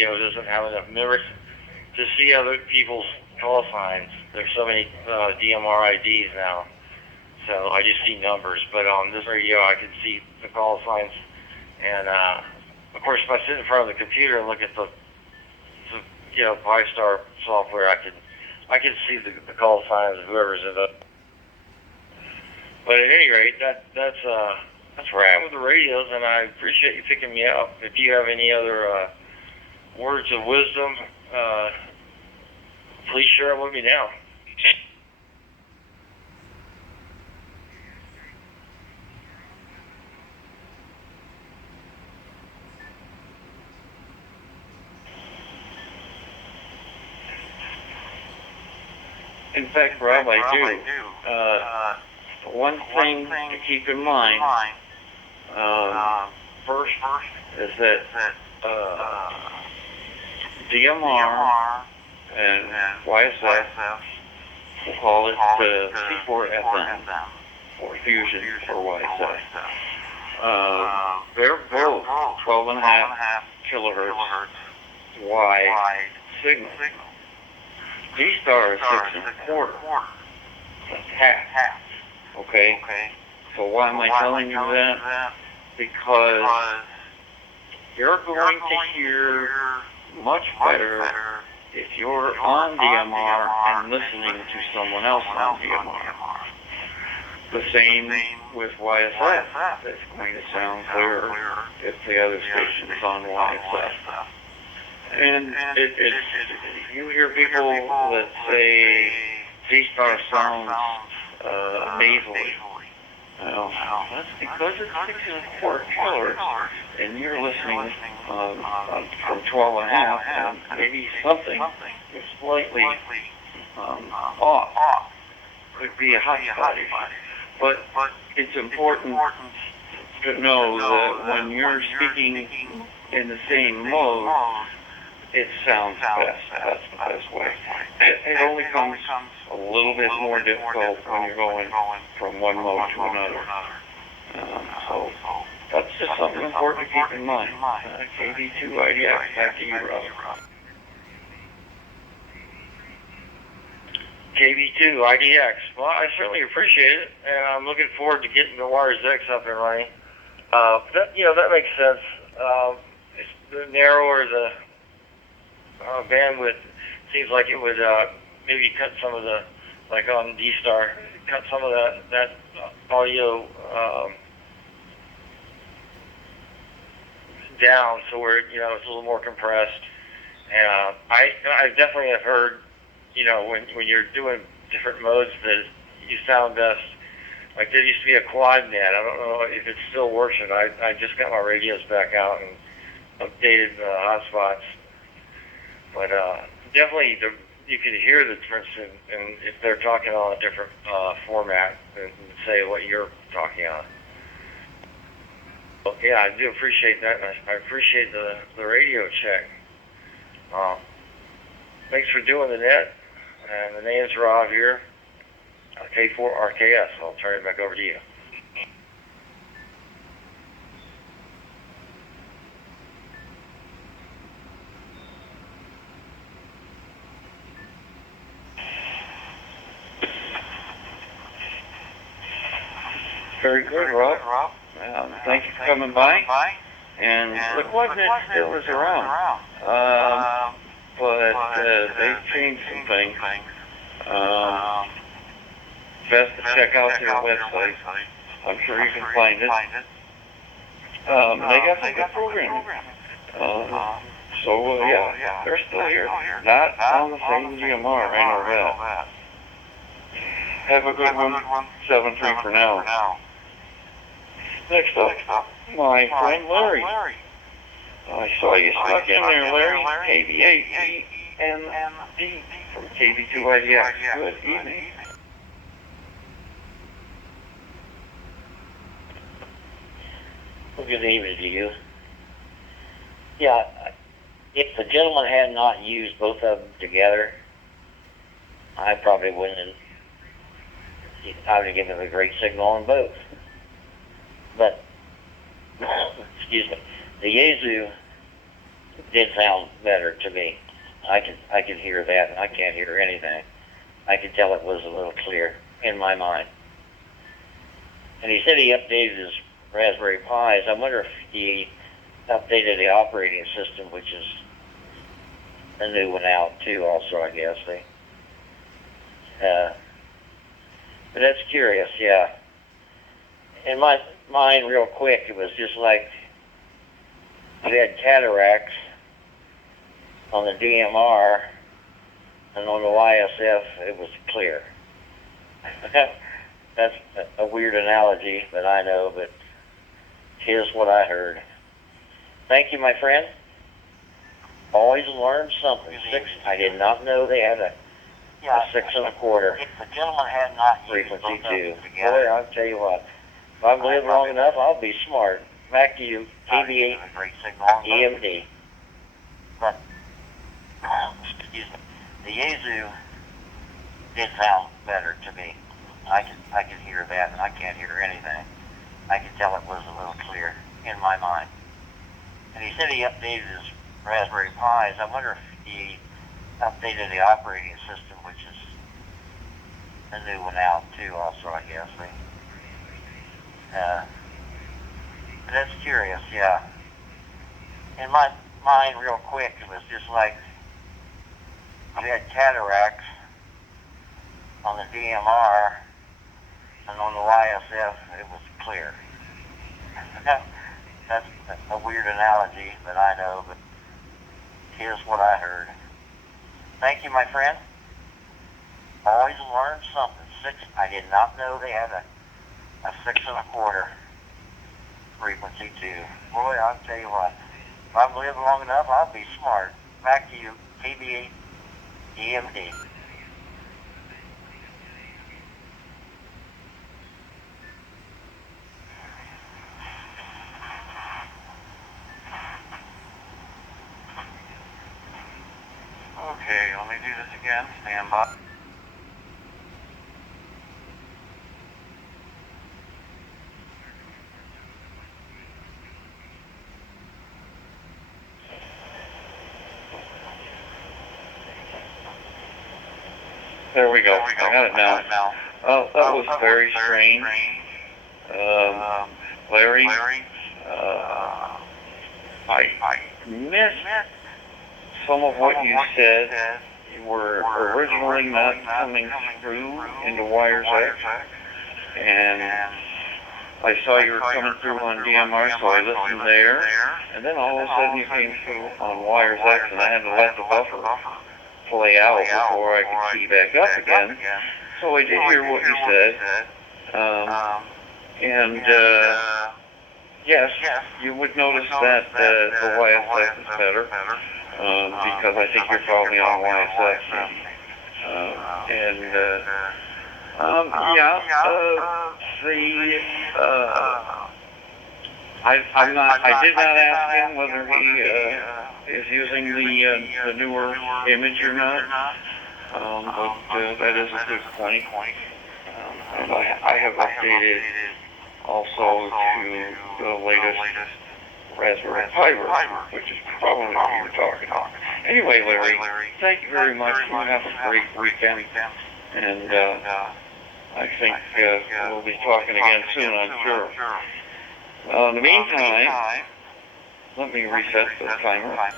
doesn't have enough memory to see other people's call signs. There's so many DMR IDs now, so I just see numbers. But on this radio, I can see the call signs, and of course, if I sit in front of the computer and look at the Pi-Star software, I can see the call signs of whoever's in the. But at any rate, that's where I am with the radios, and I appreciate you picking me up. If you have any other words of wisdom, please share them with me now. In fact, Rob, I do. One thing to keep in mind, first, is that DMR and YSF, we'll call it C4fm, or Fusion for YSF. They're both 12.5 kilohertz wide signal. D-Star is 6.25. That's half. Okay? So why am I telling you that? Because you're going to hear much better if you're on DMR and listening to someone else on DMR. The same with YSF. It's going to sound clearer if the other station is on YSF. And you hear people that say D-Star sounds nasally. Well, that's because it's 6.25 kilohertz, and you're listening from 12.5, and maybe something is slightly off. Could be a hotspot issue. But it's important to know that when you're speaking in the same mode, it sounds best. That's the best way. It only comes a little bit more difficult when you're going from one mode to another. So that's just something important to keep in mind. KD2IDX, back to you, Rob. KD2IDX. Well, I certainly appreciate it, and I'm looking forward to getting the Wires X up and running. That makes sense. It's the narrower the bandwidth, seems like it would maybe cut some of the, like on D-Star, cut some of that audio down, so where it's a little more compressed. And I definitely have heard, when you're doing different modes, that you sound best. Like there used to be a quad net. I don't know if it still works or not. I just got my radios back out and updated the hotspots. But definitely, you can hear the difference in if they're talking on a different format than say what you're talking on. Well, yeah, I do appreciate that, and I appreciate the radio check. Thanks for doing the net, and the name's Rob here, K4RKS. I'll turn it back over to you. Very good, Rob. Thank you for coming by. And look what it still is around. But they've changed some things. Best to check out their website. I'm sure you can find it. They got some good programming. Yeah, they're still here. Not on the same DMR, I know that. Have a good one. 7-3 for now. Next up, my friend Larry. I saw you stuck in there, Larry. KV8END from KD2IDX. Good evening. Well, good evening to you. Yeah, if the gentleman had not used both of them together, I probably wouldn't have. I would have given him a great signal on both. But, excuse me, the Yaesu did sound better to me. I could hear that, and I can't hear anything. I could tell it was a little clear in my mind. And he said he updated his Raspberry Pis. I wonder if he updated the operating system, which is a new one out too, also, I guess. But that's curious, yeah. In my mind, real quick, it was just like you had cataracts on the DMR, and on the YSF, it was clear. That's a weird analogy, but I know, but here's what I heard. Thank you, my friend. Always learn something. I did not know they had a 6 1/4. If the gentleman had not Frequency 2. Boy, I'll tell you what. If I've lived long enough, I'll be smart. Back to you, TBA, EMD. But, excuse me, the Yaesu did sound better to me. I could hear that, and I can't hear anything. I could tell it was a little clear in my mind. And he said he updated his Raspberry Pis. I wonder if he updated the operating system, which is a new one out too, also, I guess. But that's curious, yeah. In my mind, real quick, it was just like you had cataracts on the DMR, and on the YSF, it was clear. That's a weird analogy, but I know, but here's what I heard. Thank you, my friend. Always learn something. I did not know they had a 6 1/4 frequency 2. Boy, I'll tell you what. If I've lived long enough, I'll be smart. Back to you, TBA, EMD. Okay, let me do this again. Stand by. There we go. I got it now. Oh, that was very strange. Larry, I missed some of what you said. You were originally not coming through into Wires X, and I saw you were coming through on DMR, so I listened there, and then all of a sudden you came through on Wires X, and I had to let the buffer play out before I could key back up again. So I did hear what you said, and yes, you would notice that the YSF is better, because I think you're probably on YSF, I did not ask him whether he is using the newer image or not, but that is a good point. And I have updated also to the latest Raspberry Pi version, which is probably what you were talking about. Anyway, Larry, thank you very much. You have a great weekend, and I think we'll be talking again soon, I'm sure. In the meantime, let me reset the timer.